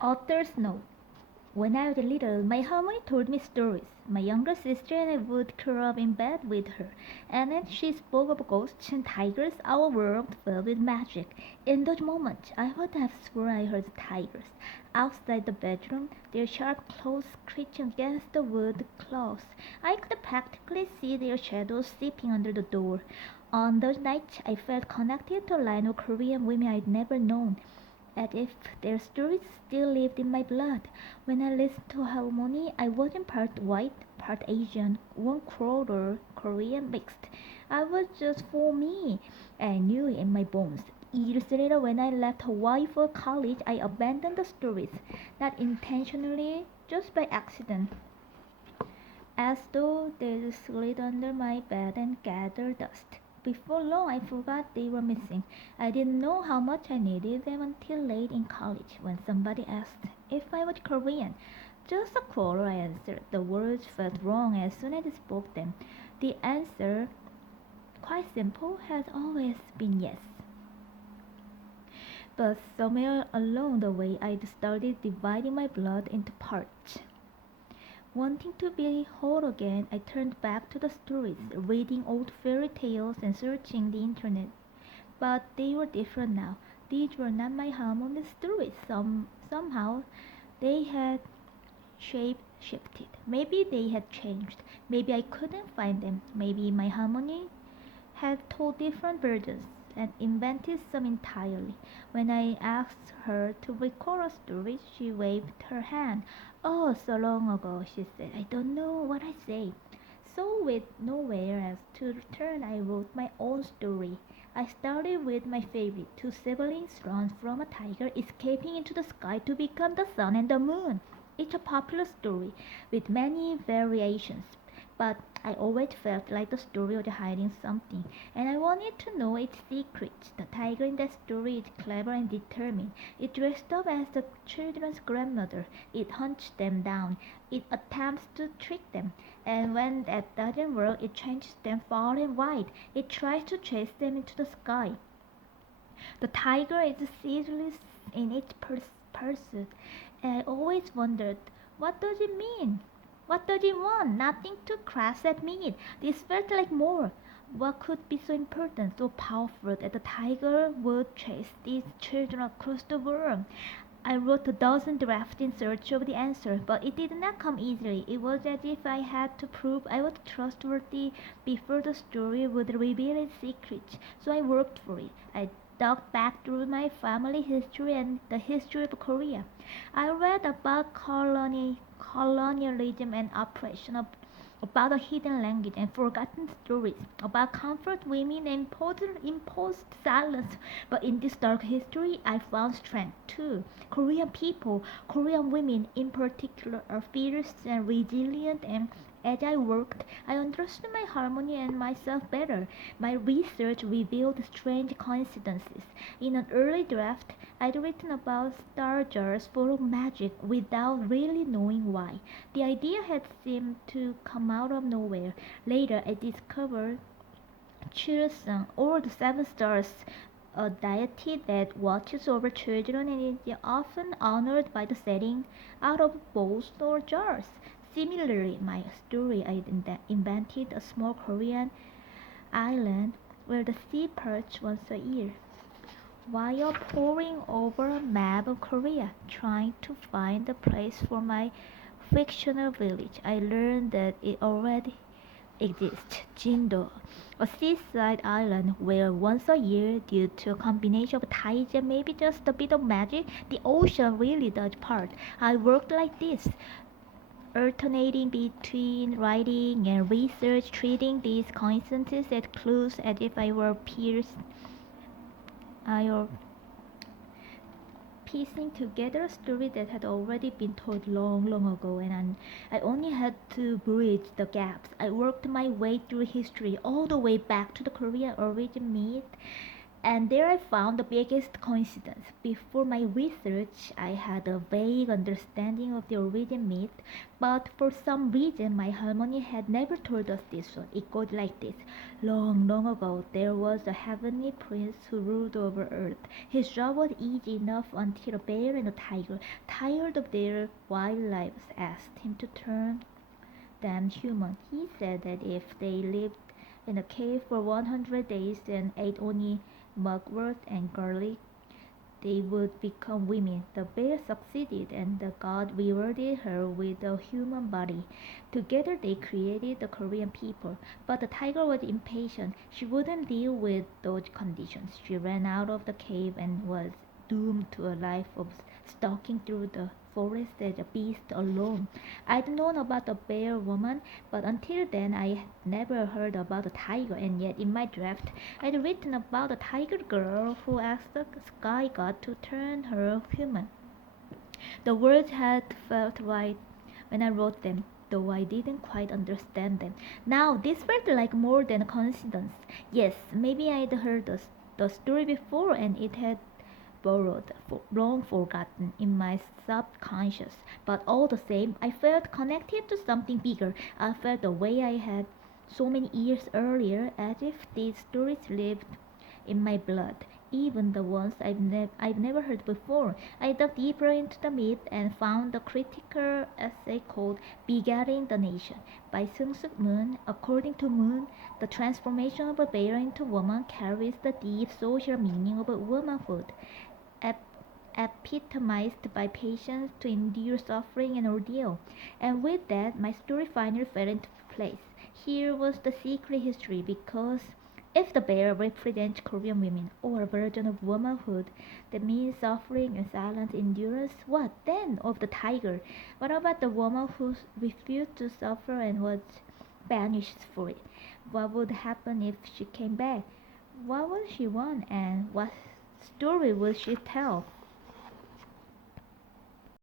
Author's note. When I was little, my harmony told me stories. My younger sister and I would curl up in bed with her, and as she spoke of ghosts and tigers, our world filled with magic. In those moments, I would have sworn I heard tigers outside the bedroom, their sharp claws screeching against the wood cloth. I could practically see their shadows sleeping under the door. On those nights, I felt connected to a line of Korean women I'd never known, as if their stories still lived in my blood. When I listened to harmony, I wasn't part white, part Asian, one quarter Korean mixed. I was just for me. I knew it in my bones. Years later, when I left Hawaii for college, I abandoned the stories, not intentionally, just by accident, as though they slid under my bed and gathered dust. Before long, I forgot they were missing. I didn't know how much I needed them until late in college, when somebody asked if I was Korean. Just a quarter, I answered. The words felt wrong as soon as I spoke them. The answer, quite simple, has always been yes. But somewhere along the way, I started dividing my blood into parts. Wanting to be whole again, I turned back to the stories, reading old fairy tales and searching the internet. But they were different now. These were not my harmony stories. Somehow they had shape shifted. Maybe they had changed. Maybe I couldn't find them. Maybe my harmony had told different versions and invented some entirely. When I asked her to record a story, she waved her hand. Oh, so long ago, she said. I don't know what I say. So, with nowhere else to turn, I wrote my own story. I started with my favorite. Two siblings run from a tiger escaping into the sky to become the sun and the moon. It's a popular story with many variations, but I always felt like the story was hiding something, and I wanted to know its secrets. The tiger in that story is clever and determined. It dressed up as the children's grandmother. It hunts them down. It attempts to trick them, and when that doesn't work, it chases them far and wide. It tries to chase them into the sky. The tiger is ceaseless in its pursuit, and I always wondered, what does it mean? What does it want? Nothing too crass at me. This felt like more. What could be so important, so powerful that the tiger would chase these children across the world? I wrote a dozen drafts in search of the answer, but it did not come easily. It was as if I had to prove I was trustworthy before the story would reveal its secrets. So I worked for it. I dug back through my family history and the history of Korea. I read about colonialism and oppression, about a hidden language and forgotten stories, about comfort women and imposed silence. But in this dark history, I found strength too. Korean people, Korean women in particular, are fierce and resilient, and as I worked, I understood my harmony and myself better. My research revealed strange coincidences. In an early draft, I'd written about star jars full of magic without really knowing why. The idea had seemed to come out of nowhere. Later, I discovered Choosung, or the seven stars, a deity that watches over children and is often honored by the setting out of bowls or jars. Similarly, my story I invented a small Korean island where the sea perched once a year. While poring over a map of Korea, trying to find the place for my fictional village, I learned that it already exists. Jindo, a seaside island where once a year, due to a combination of tides and maybe just a bit of magic, the ocean really does part. I worked like this, alternating between writing and research, treating these coincidences as clues as if I were piecing together a story that had already been told long, long ago, and I only had to bridge the gaps. I worked my way through history all the way back to the Korean origin myth And there I found the biggest coincidence. Before my research, I had a vague understanding of the origin myth, but for some reason my harmony had never told us this one. It goes like this. Long, long ago, there was a heavenly prince who ruled over earth. His job was easy enough until a bear and a tiger, tired of their wild lives, asked him to turn them human. He said that if they lived in a cave for 100 days and ate only mugwort and garlic, they would become women. The bear succeeded, and the god rewarded her with a human body. Together they created the Korean people. But the tiger was impatient. She wouldn't deal with those conditions. She ran out of the cave and was doomed to a life of stalking through the forest as a beast alone. I'd known about the bear woman, but until then I had never heard about the tiger, and yet in my draft I'd written about a tiger girl who asked the sky god to turn her human. The words had felt right when I wrote them, though I didn't quite understand them. Now, this felt like more than a coincidence. Yes, maybe I'd heard the story before and it had borrowed, long forgotten in my subconscious. But all the same, I felt connected to something bigger. I felt the way I had so many years earlier, as if these stories lived in my blood, even the ones I've never heard before. I dug deeper into the myth and found a critical essay called Begetting the Nation by Seung-suk Moon. According to Moon, the transformation of a bear into woman carries the deep social meaning of womanhood, ep- epitomized by patience to endure suffering and ordeal. And with that, my story finally fell into place. Here was the secret history, because if the bear represents Korean women, or a version of womanhood that means suffering and silent endurance, what then of the tiger? What about the woman who refused to suffer and was banished for it? What would happen if she came back? What would she want, and what story would she tell?